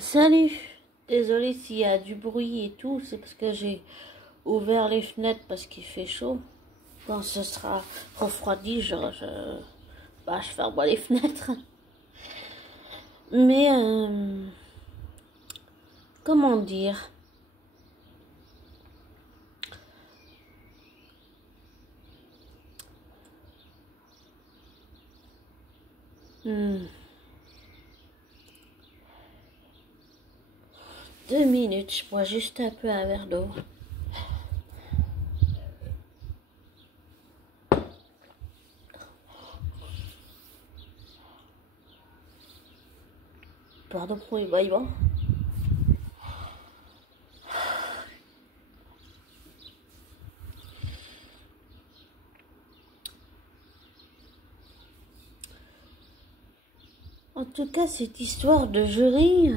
Salut, désolé s'il y a du bruit et tout, c'est parce que j'ai ouvert les fenêtres parce qu'il fait chaud. Quand ce sera refroidi, je ferme les fenêtres. Mais, comment dire? Hmm, 2 minutes, je bois juste un peu un verre d'eau. Pardon pour les bâillements. En tout cas, cette histoire de jury,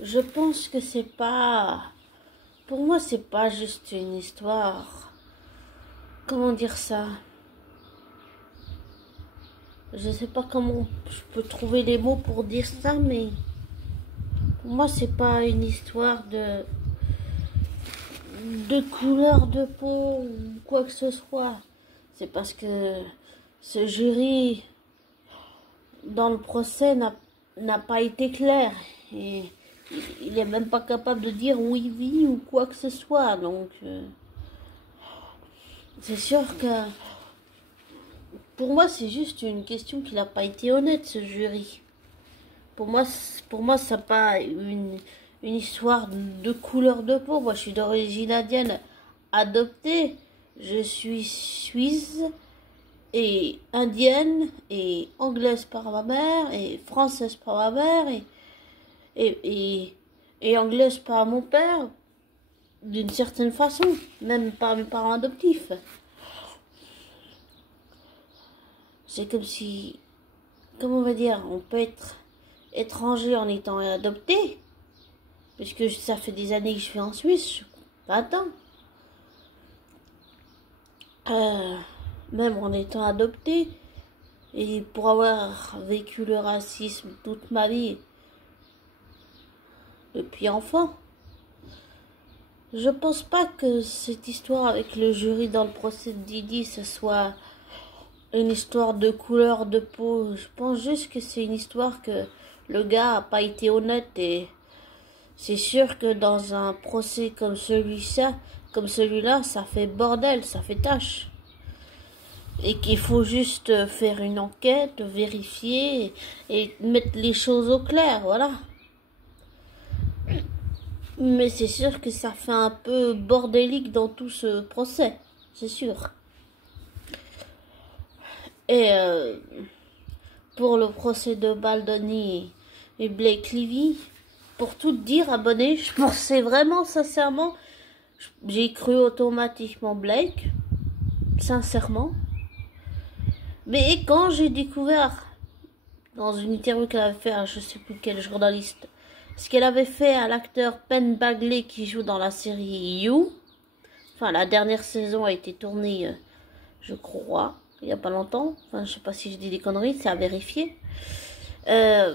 je pense que c'est pas... Pour moi, c'est pas juste une histoire... Comment dire ça? Je sais pas comment je peux trouver les mots pour dire ça, mais... Pour moi, c'est pas une histoire de couleur de peau ou quoi que ce soit. C'est parce que ce jury, dans le procès, n'a pas été clair. Et il est même pas capable de dire oui, oui ou quoi que ce soit. Donc, c'est sûr que pour moi, c'est juste une question qu'il n'a pas été honnête, ce jury. Pour moi, ça n'a pas une histoire de couleur de peau. Moi, je suis d'origine indienne adoptée. Je suis suisse et indienne et anglaise par ma mère et française par ma mère et anglaise par mon père, d'une certaine façon, même par mes parents adoptifs. C'est comme si, comment on va dire, on peut être étranger en étant adopté, puisque ça fait des années que je suis en Suisse, 20 ans. Même en étant adopté, et pour avoir vécu le racisme toute ma vie, depuis enfant, je pense pas que cette histoire avec le jury dans le procès de Didi, ce soit une histoire de couleur de peau. Je pense juste que c'est une histoire que le gars a pas été honnête, et c'est sûr que dans un procès comme celui-là, ça fait bordel, ça fait tâche. Et qu'il faut juste faire une enquête, vérifier et mettre les choses au clair, voilà. Mais c'est sûr que ça fait un peu bordélique dans tout ce procès, c'est sûr. Et pour le procès de Baldoni et Blake Lively, pour tout dire, abonné, je pensais vraiment, sincèrement, j'ai cru automatiquement Blake, sincèrement. Mais quand j'ai découvert, dans une interview qu'elle avait fait à je sais plus quel journaliste, ce qu'elle avait fait à l'acteur Penn Badgley qui joue dans la série You, enfin la dernière saison a été tournée, je crois, il y a pas longtemps, enfin je sais pas si je dis des conneries, c'est à vérifier. Quand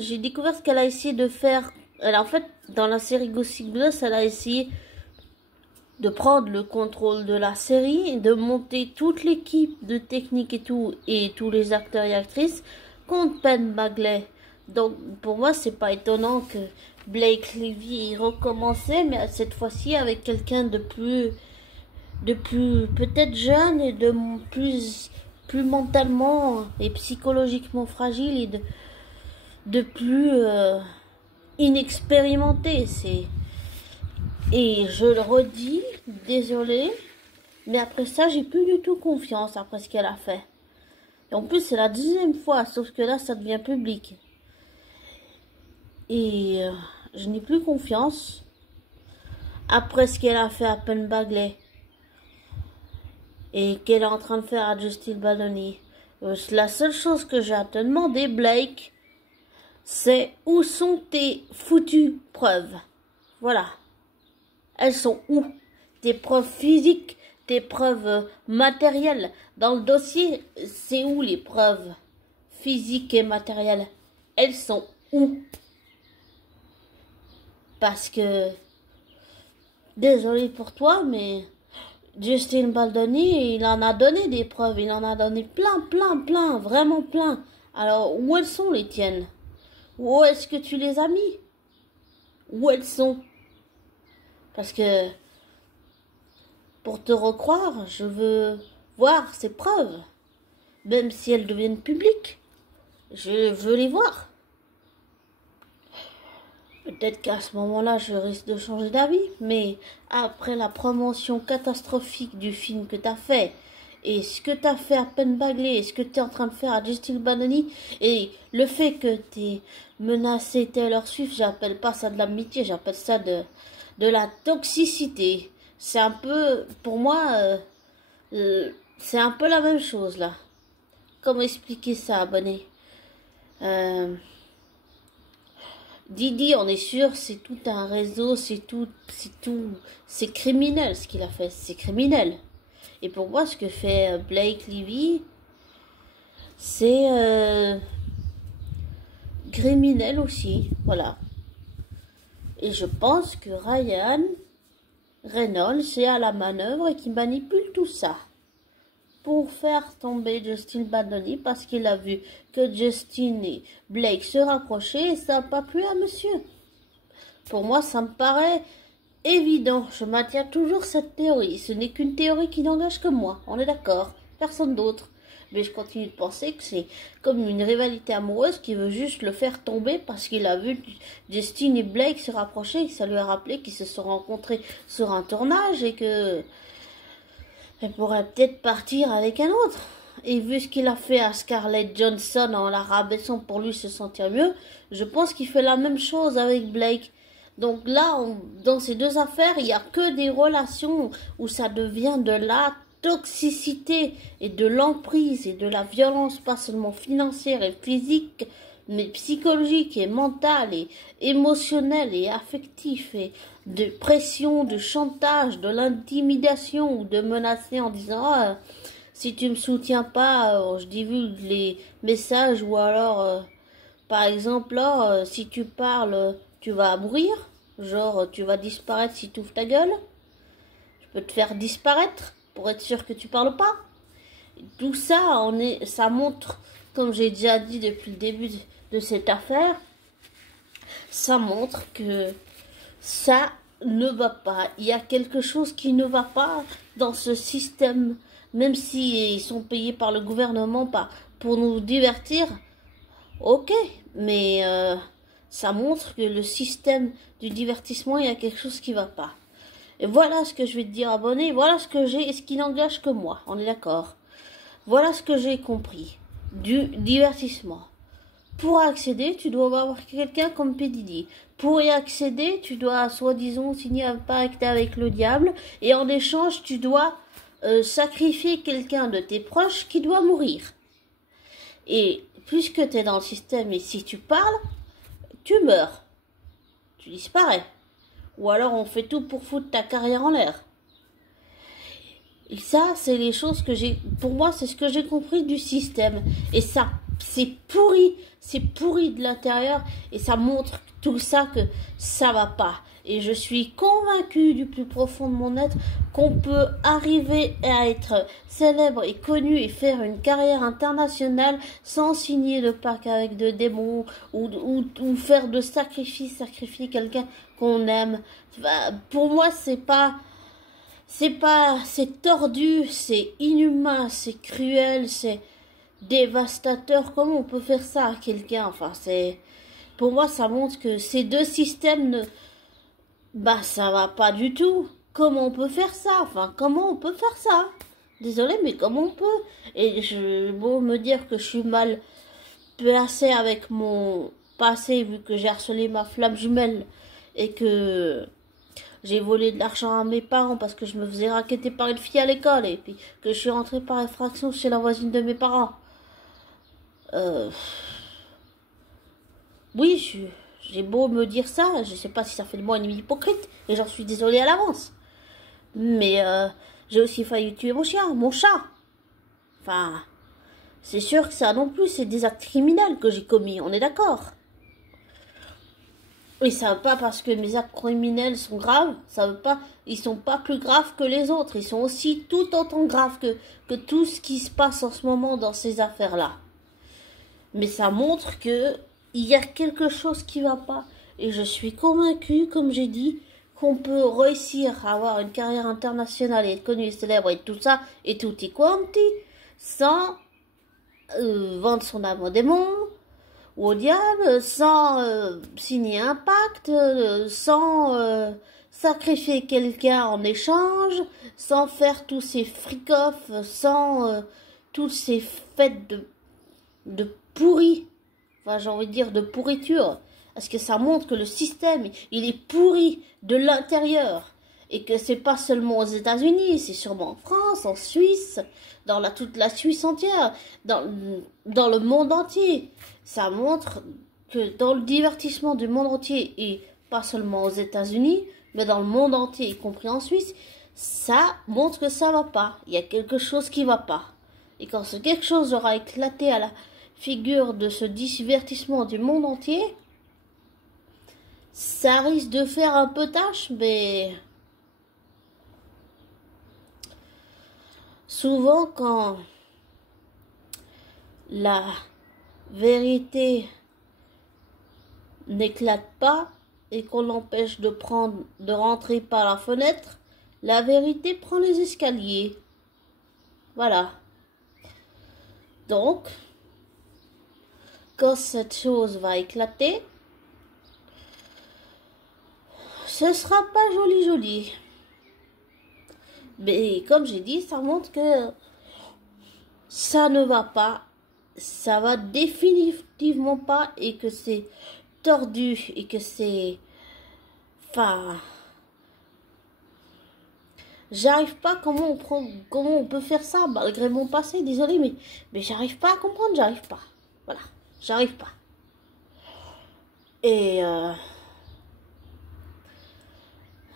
j'ai découvert ce qu'elle a essayé de faire, en fait, dans la série Gossip Girl, elle a essayé de prendre le contrôle de la série, de monter toute l'équipe de technique et tout, et tous les acteurs et actrices contre Penn Badgley. Donc, pour moi, c'est pas étonnant que Blake Lively recommençait, mais cette fois-ci avec quelqu'un de plus peut-être jeune et plus mentalement et psychologiquement fragile et de plus inexpérimenté. Et je le redis, désolé, mais après ça, j'ai plus du tout confiance après ce qu'elle a fait. Et en plus, c'est la 10e fois, sauf que là, ça devient public. Et je n'ai plus confiance après ce qu'elle a fait à Penn Badgley et qu'elle est en train de faire à Justin Baldoni. La seule chose que j'ai à te demander, Blake, c'est où sont tes foutues preuves? Voilà. Elles sont où? Tes preuves physiques, tes preuves matérielles. Dans le dossier, c'est où les preuves physiques et matérielles? Elles sont Où? Parce que, désolé pour toi, mais Justin Baldoni, il en a donné des preuves, il en a donné plein, vraiment plein. Alors, où elles sont les tiennes? Où est-ce que tu les as mis? Où elles sont? Parce que, pour te recroire, je veux voir ces preuves, même si elles deviennent publiques. Je veux les voir. Peut-être qu'à ce moment-là, je risque de changer d'avis, mais après la promotion catastrophique du film que t'as fait, et ce que t'as fait à Penn Badgley, et ce que t'es en train de faire à Justin Baldoni, et le fait que t'es menacé Taylor Swift, j'appelle pas ça de l'amitié, j'appelle ça de la toxicité. C'est un peu, pour moi, c'est un peu la même chose là. Comment expliquer ça, abonné? Didi, on est sûr, c'est tout un réseau, c'est criminel ce qu'il a fait, c'est criminel. Et pour moi, ce que fait Blake Lively, c'est criminel aussi, voilà. Et je pense que Ryan Reynolds est à la manœuvre et qui manipule tout ça pour faire tomber Justin Baldoni parce qu'il a vu que Justin et Blake se rapprochaient et ça n'a pas plu à monsieur. Pour moi, ça me paraît évident. Je maintiens toujours cette théorie. Ce n'est qu'une théorie qui n'engage que moi. On est d'accord. Personne d'autre. Mais je continue de penser que c'est comme une rivalité amoureuse qui veut juste le faire tomber parce qu'il a vu Justin et Blake se rapprocher et que ça lui a rappelé qu'ils se sont rencontrés sur un tournage et que elle pourrait peut-être partir avec un autre. Et vu ce qu'il a fait à Scarlett Johansson en la rabaissant pour lui se sentir mieux, je pense qu'il fait la même chose avec Blake. Donc là, dans ces deux affaires, il n'y a que des relations où ça devient de la toxicité et de l'emprise et de la violence, pas seulement financière et physique, mais psychologique et mentale et émotionnelle et affective et de pression, de chantage, de l'intimidation ou de menacer en disant ah, si tu me soutiens pas, je divulgue les messages ou alors par exemple là, si tu parles, tu vas mourir, genre tu vas disparaître si tu ouvres ta gueule, je peux te faire disparaître pour être sûr que tu parles pas. Tout ça, ça montre, comme j'ai déjà dit depuis le début de cette affaire, ça montre que ça ne va pas. Il y a quelque chose qui ne va pas dans ce système, même s'ils sont payés par le gouvernement pour nous divertir. Ok, mais ça montre que le système du divertissement, il y a quelque chose qui va pas. Et voilà ce que je vais te dire, abonné. Voilà ce que j'ai et ce qui n'engage que moi. On est d'accord. Voilà ce que j'ai compris du divertissement. Pour accéder, tu dois avoir quelqu'un comme P. Diddy. Pour y accéder, tu dois, soi-disant, signer un pacte avec le diable. Et en échange, tu dois sacrifier quelqu'un de tes proches qui doit mourir. Et puisque tu es dans le système et si tu parles, tu meurs. Tu disparais. Ou alors on fait tout pour foutre ta carrière en l'air. Et ça, c'est les choses que pour moi, c'est ce que j'ai compris du système. Et ça, c'est pourri de l'intérieur. Et ça montre tout ça que ça va pas. Et je suis convaincue du plus profond de mon être qu'on peut arriver à être célèbre et connu et faire une carrière internationale sans signer de pacte avec de démons ou faire de sacrifier quelqu'un qu'on aime. Pour moi, c'est tordu, c'est inhumain, c'est cruel, c'est dévastateur. Comment on peut faire ça à quelqu'un? Enfin, pour moi, ça montre que ces deux systèmes ça va pas du tout. Comment on peut faire ça? Enfin, comment on peut faire ça? Désolé, mais comment on peut? Et beau me dire que je suis mal placée avec mon passé, vu que j'ai harcelé ma flamme jumelle et que j'ai volé de l'argent à mes parents parce que je me faisais racketter par une fille à l'école et puis que je suis rentrée par effraction chez la voisine de mes parents. Oui, j'ai beau me dire ça, je sais pas si ça fait de moi une hypocrite et j'en suis désolée à l'avance. Mais j'ai aussi failli tuer mon chat. Enfin, c'est sûr que ça non plus, c'est des actes criminels que j'ai commis, on est d'accord. Et ça veut pas parce que mes actes criminels sont graves, ça veut pas, ils sont pas plus graves que les autres. Ils sont aussi tout autant graves que tout ce qui se passe en ce moment dans ces affaires-là. Mais ça montre que il y a quelque chose qui va pas. Et je suis convaincue, comme j'ai dit, qu'on peut réussir à avoir une carrière internationale et être connu, célèbre et tout ça, et tutti quanti, sans vendre son âme au démon, ou au diable, sans signer un pacte, sans sacrifier quelqu'un en échange, sans faire tous ces fric-off, sans tous ces fêtes de pourri, enfin j'ai envie de dire de pourriture, parce que ça montre que le système, il est pourri de l'intérieur, et que c'est pas seulement aux États-Unis, c'est sûrement en France, en Suisse, dans toute la Suisse entière, dans le monde entier. Ça montre que dans le divertissement du monde entier, et pas seulement aux États-Unis, mais dans le monde entier, y compris en Suisse, ça montre que ça va pas. Il y a quelque chose qui va pas. Et quand ce quelque chose aura éclaté à la figure de ce divertissement du monde entier, ça risque de faire un peu tâche, mais souvent quand la vérité n'éclate pas et qu'on l'empêche de rentrer par la fenêtre, la vérité prend les escaliers. Voilà. Donc, quand cette chose va éclater, ce sera pas joli. Mais comme j'ai dit, ça montre que ça ne va pas. Ça va définitivement pas et que c'est tordu et que c'est... Enfin... J'arrive pas comment on peut faire ça malgré mon passé, désolé, mais j'arrive pas à comprendre, j'arrive pas. Voilà, j'arrive pas. Et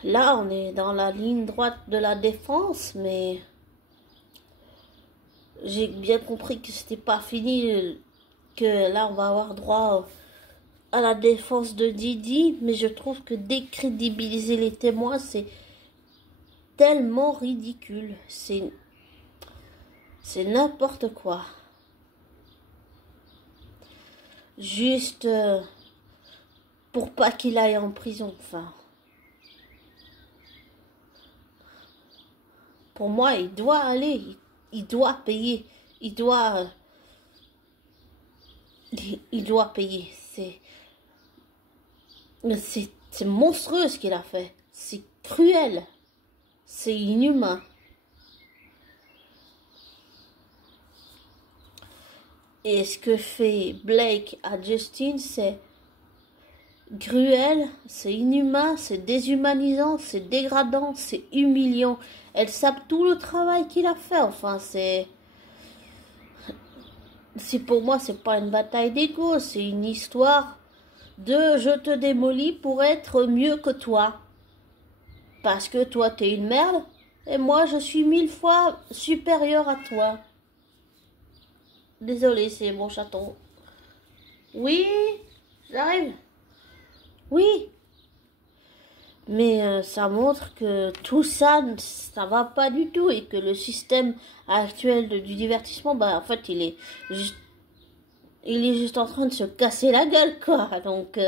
là, on est dans la ligne droite de la défense, mais j'ai bien compris que c'était pas fini, que là, on va avoir droit à la défense de Didi, mais je trouve que décrédibiliser les témoins, c'est tellement ridicule. C'est n'importe quoi. Juste pour pas qu'il aille en prison, enfin. Pour moi, il doit aller, il doit payer, il doit payer. C'est monstrueux ce qu'il a fait. C'est cruel. C'est inhumain. Et ce que fait Blake à Justine, c'est cruel, c'est inhumain, c'est déshumanisant, c'est dégradant, c'est humiliant. Elle sape tout le travail qu'il a fait. Enfin, c'est pour moi, c'est pas une bataille d'ego, c'est une histoire de je te démolis pour être mieux que toi. Parce que toi, t'es une merde, et moi, je suis 1000 fois supérieur à toi. Désolé, c'est mon chaton. Oui, j'arrive. Oui. Mais ça montre que tout ça, ça va pas du tout et que le système actuel du divertissement, bah en fait, il est juste en train de se casser la gueule, quoi. Donc,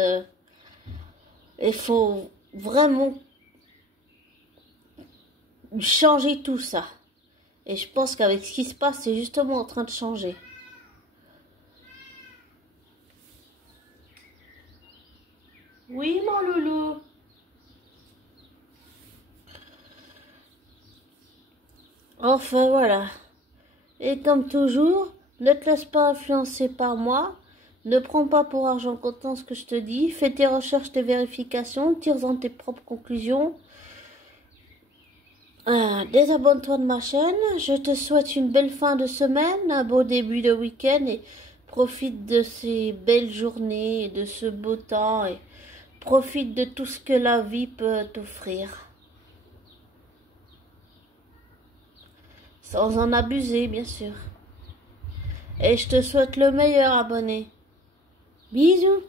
il faut vraiment changer tout ça. Et je pense qu'avec ce qui se passe, c'est justement en train de changer. Oui, mon loulou. Enfin, voilà. Et comme toujours, ne te laisse pas influencer par moi. Ne prends pas pour argent comptant ce que je te dis. Fais tes recherches, tes vérifications. Tire-en tes propres conclusions. Désabonne-toi de ma chaîne. Je te souhaite une belle fin de semaine, un beau début de week-end et profite de ces belles journées, de ce beau temps et profite de tout ce que la vie peut t'offrir. Sans en abuser, bien sûr. Et je te souhaite le meilleur, abonné. Bisous.